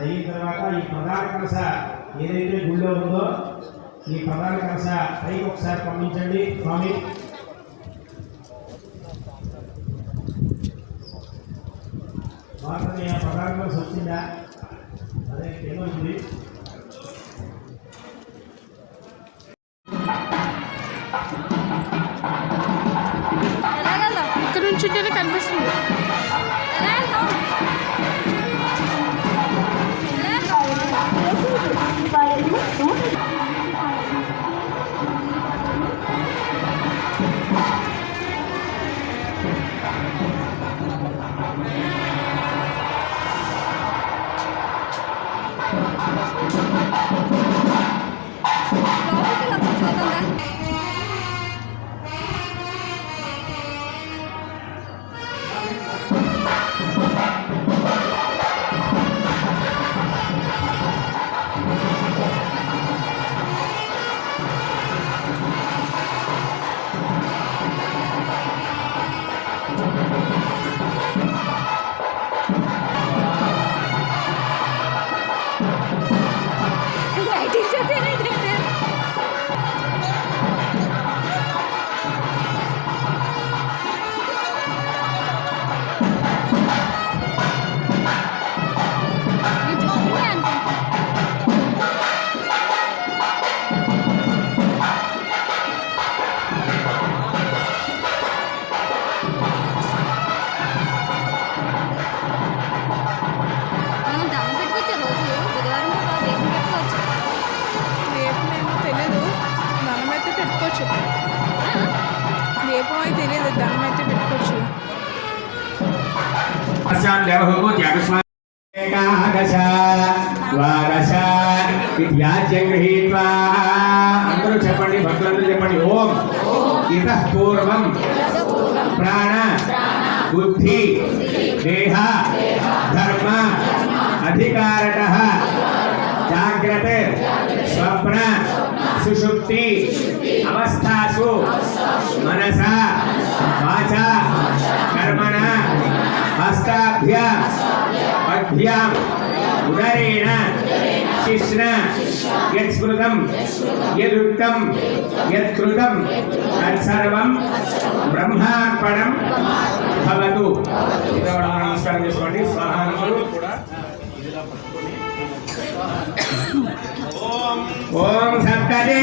అయిన తర్వాత ఈ ప్రధాన కలశ ఏదైతే గుళ్ళో ఉందో ఈ ప్రధాన కలశ పైకి ఒకసారి పంపించండి స్వామి. వార్తని ప్రధాన కలశ వచ్చిందా? అదే ఏమవుతుంది? ఇక్కడ నుంచి కనిపిస్తుంది. తెలియదు దండం అయితే పెట్టుకోవచ్చు. అందరూ చెప్పండి, భక్తులందరూ చెప్పండి. ఓం ఇతః పూర్వం ప్రాణ బుద్ధి దేహ ధర్మ అధికారతః జాగ్రత్త స్వప్న సుషుప్తి అవస్థాసు మనసా వాచా కర్మణ హస్తాభ్య పద్భ్యాం ఉదరేణ శిష్ణ యత్స్మృతం యదుక్తం యత్కృతం తత్సర్వం బ్రహ్మార్పణం భవతు. నమస్కారం చేసుకోండి. స్వాహానులు కూడా ఓం సప్తదే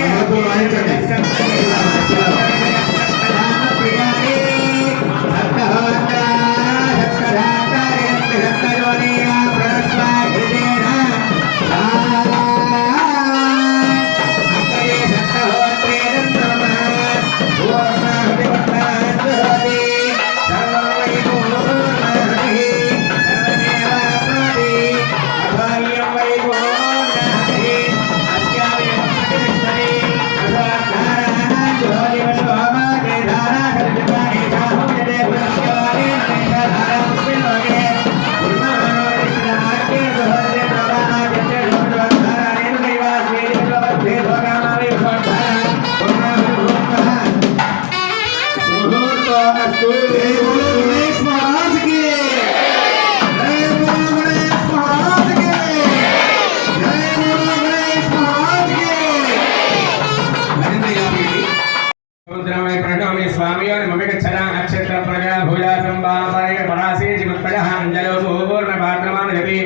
स्वामी और मम्मी के छरा नक्षत्र प्रजा भूला संभावना परासी जिमत्पजः अंजलो पूर्ण पात्रमान यदि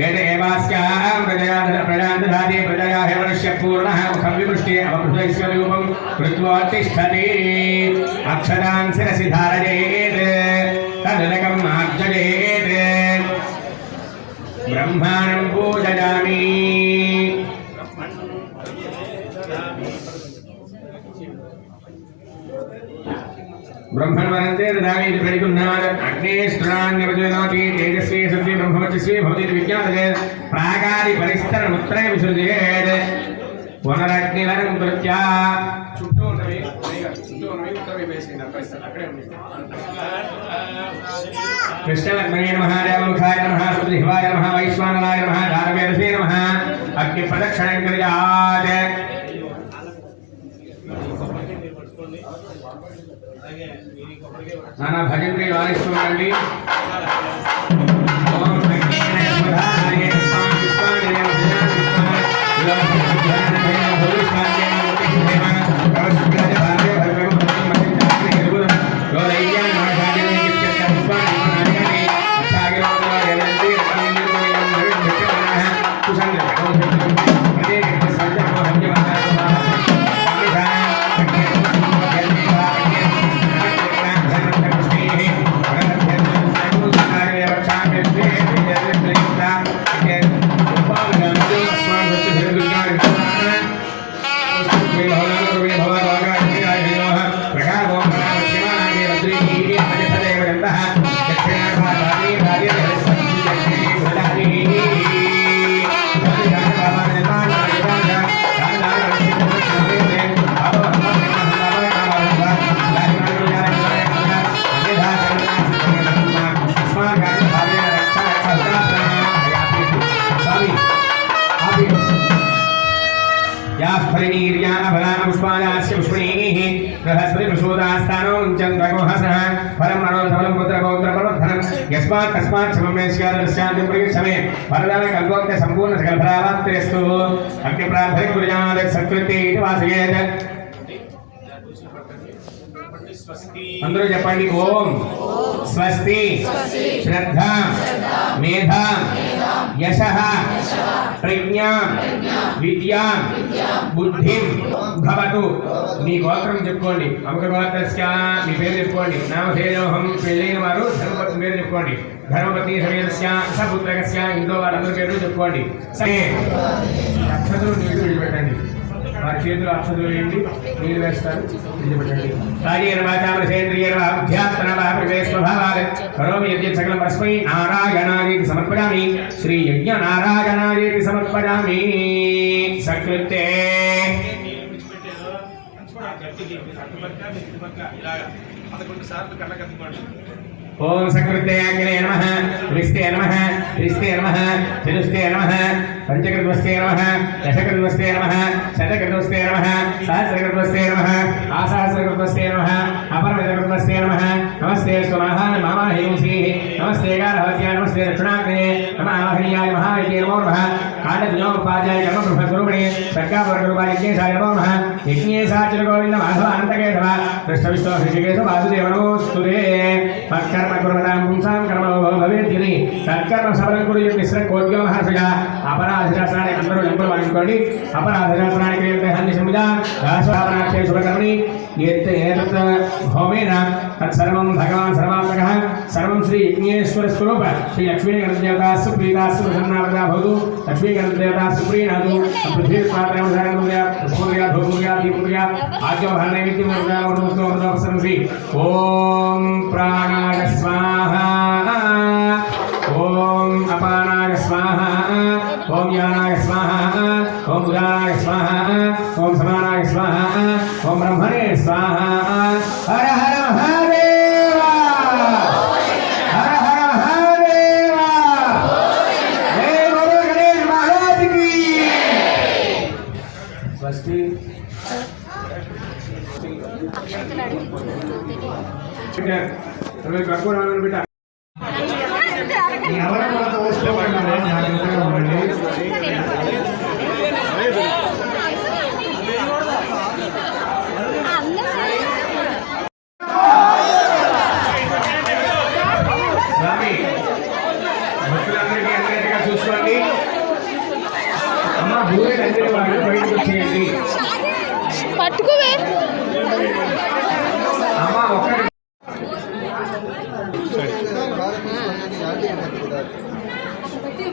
येते एवास्यां प्रजान्धादि प्रजया हेवनस्य पूर्णः मुखं विवृष्टि अवभृतस्य रूपं कृत्वोत्तिष्ठति अक्षरान् शिरसि धारयेत् तदलकं मार्जयेत् ब्रह्माणं पूजयामि. ब्रह्मणवरन्ते ददामि इति प्रणिकुन्नाद अग्नेष्ट्राण्यवजनोति तेजस्वी सत्ये ब्रह्मवचस्वी भवति इति विज्ञातते प्रागादि परिस्तरमुत्तरे विसृजेत् पुनरग्निवरं कृत्या చుట్టూ ఉన్నవి ఉత్తరవి వేసింది అక్కడే ఉంది. कृष्णलक्ष्मणे नमः देवमुखाय नमः सुब्रह्मण्याय नमः वैश्वानराय नमः धारवेदसे नमः अग्निप्रदक्षिणं कुर्यात्. नाना भजन वाणिष्ठ पुष्पायास्य पुष्पणीः बृहस्पति प्रसूदास्तानो चन्द्रगोहसः परं नरो धवलं पुत्रपौत्रप्रवर्धनं यस्मात् कस्मात् सममे स्यादस्यान्ति प्रयुक्षमे वरदान कल्पोक्ते सम्पूर्ण सकलफलावाप्तिरस्तु अग्निप्रार्थने कुर्यात् सत्कृते इति वासयेत् అందరూ చెప్పండి ఓం స్వస్తి శ్రద్ధ మేధ యశః ప్రజ్ఞా విద్యా బుద్ధిం భవతు. మీ గోత్రం చెప్పుకోండి. అముక గోత్రస్య మీ పేరు చెప్పుకోండి. నామధేయోహం పెళ్ళైన వారు ధర్మపత్ని పేరు చెప్పుకోండి. ధర్మపత్ని సమేతస్య సపుత్రకస్య ఇంట్లో వారందరి పేరు చెప్పుకోండి. సరే అక్షతులు నీళ్లు విడిపెట్టండి. వారి చేతులు అక్షతులు వేయండి. నీళ్ళు వేస్తారు. విడిచిపెట్టండి. రాజేన వాచామృషేంద్రియేణ అధ్యాత్మన ప్రవేశస్వభావాత్ కరోమి యజ్ఞ సకలం పరస్మై నారాయణాయేతి సమర్పయామి. శ్రీ యజ్ఞ నారాయణాయేతి సమర్పయామి. సకృతే ఓం సకృతే అగ్నే నమః విస్తే నమః త్రిస్తే నమః చతుస్తే నమః పంచకృతవస్తే నమః దశకృతవస్తే నమః శతకృతవస్తే నమః సహస్రకృతవస్తే నమః ఆసహస్రకృతవస్తే నమః అపరమితకృతవస్తే నమః నమస్తే స్వమః మామాహేంసీః నమస్తే గారహత్యాయ నమస్తే దక్షిణాగ్నే నమః మహాయతే నమో నమః కాళజ్ఞోపాధ్యాయ కర్మ బ్రహ్మస్వరూపిణే సర్గాపరూపాయజ్ఞేశాయ నమో నమః యజ్ఞేశాచల గోవింద మాధవ అనంతకేశవ కృష్ణ విష్ణు హృషికేశ వాసుదేవ నమోస్తుతే. మత్కర్మ కుర్వతాం పుంసాం కర్మణో భవేద్యని సత్కర్మ సఫలం కురు మిశ్ర కోట్యో మహర్షిగా అపరాధశాస్త్రాన్ని అందరూ ఎంపులు వాడుకోండి. అపరాధశాస్త్రానికి హంది సంవిధ దాసోపరాక్షే శుభకర్మణి ఏతత్ హోమేన తత్సర్వం భగవాన్ సర్వాత్మకః సర్వం శ్రీ యజ్ఞేశ్వర స్వరూప శ్రీ లక్ష్మీ గణదేవతా సుప్రీతాస్తు ప్రసన్నావతా భవతు. లక్ష్మీ గణదేవతా సుప్రీణాదు పృథ్వీ పాత్రమధారణముగా పుష్పముగా ధూపముగా దీపముగా ఆజ్యోభరణ నైవేద్యం శ్రీ ఓం ప్రాణాయ స్వాహ ఓం అపానాయ స్వాహ ఓం యానాయ స్వాహ ఓం ఉదానాయ స్వాహ ఓం సమానాయ స్వాహ ఓం బ్రహ్మణే స్వాహ. హర హర మహాదేవ హర హర మహాదేవ. జై గురు గణేష్ మహారాజ్ కి. స్వస్తి బిడ్డ ఎవరైనా పోసుకోబడినారా జాగ్రత్తగా ఉండండి. స్వామి భక్తులందరికీ అందరిగా చూసుకోండి. అమ్మ భూమి అందరి వాళ్ళు బయటకు వచ్చేయండి. పట్టుకోవే అమ్మ ఒక్కటి పెట్టి